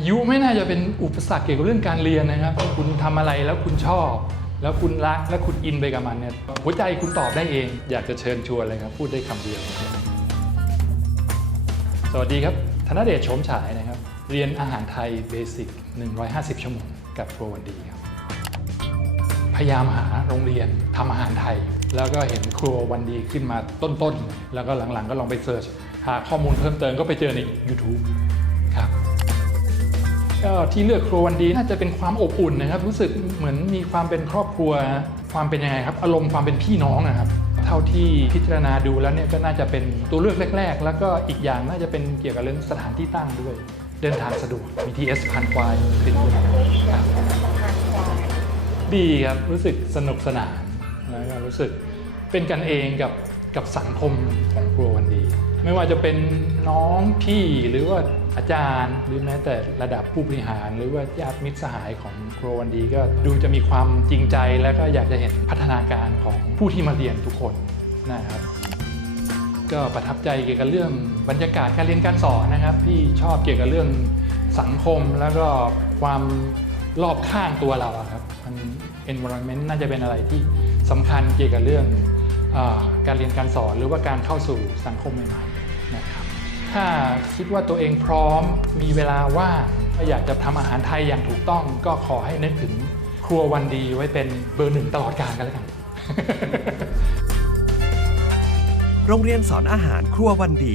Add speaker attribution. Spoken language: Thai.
Speaker 1: อายุไม่น่าจะเป็นอุปสรรคเกี่ยวกับเรื่องการเรียนนะครับ คุณทำอะไรแล้วคุณชอบ แล้วคุณรักและคุณอินไปกับมันเนี่ยหัวใจคุณตอบได้เอง อยากจะเชิญชวนเลยครับ พูดได้คำเดียว สวัสดีครับ ธนเดชโฉมฉายนะครับ เรียนอาหารไทยเบสิก150 ชั่วโมงกับครัววันดีครับ พยายามหาโรงเรียนทำอาหารไทย แล้วก็เห็นครัววันดีขึ้นมาต้นๆ แล้วก็หลังๆ ก็ลองไปเสิร์ชหาข้อมูลเพิ่มเติมก็ไปเจอใน YouTube ครับ ก็ที่เลือกครัววันดีน่าจะเป็นความอบอุ่นนะครับ รู้สึกเหมือนมีความเป็นครอบครัวฮะความเป็นยังไงครับ อารมณ์ความเป็นพี่น้องนะครับ เท่าที่พิจารณาดูแล้วเนี่ยก็น่าจะเป็นตัวเลือกแรก ๆ แล้วก็อีกอย่างน่าจะเป็นเกี่ยวกับเรื่องสถานที่ตั้งด้วย เดินทางสะดวก BTS พันควายติดด้วยครับดีครับรู้สึกสนุกสนานแล้วก็รู้สึกเป็นกันเองกับกับสังคมของครัววันดี ไม่ว่าจะเป็นน้องพี่หรือว่าอาจารย์ หรือแม้แต่ระดับผู้บริหาร หรือว่าญาติมิตรสหายของครัววันดี ก็ดูจะมีความจริงใจและก็อยากจะเห็นพัฒนาการของผู้ที่มาเรียนทุกคนนะครับก็ประทับใจเกี่ยวกับเรื่องบรรยากาศการเรียนการสอนนะครับ ที่ชอบเกี่ยวกับเรื่องสังคมแล้วก็ความรอบข้างตัวเราครับมัน environment น่าจะเป็นอะไรที่สำคัญเกี่ยวกับเรื่อง การเรียนการสอนหรือว่าการเข้าสู่สังคมใหม่ๆนะครับถ้าคิดว่าตัวเองพร้อมมีเวลาว่างอยากจะทำอาหารไทยอย่างถูกต้อง ก็ขอให้นึกถึงครัววันดีไว้เป็นเบอร์หนึ่งตลอดกาลกันแล้วกัน
Speaker 2: โรงเรียนสอนอาหารครัววันดี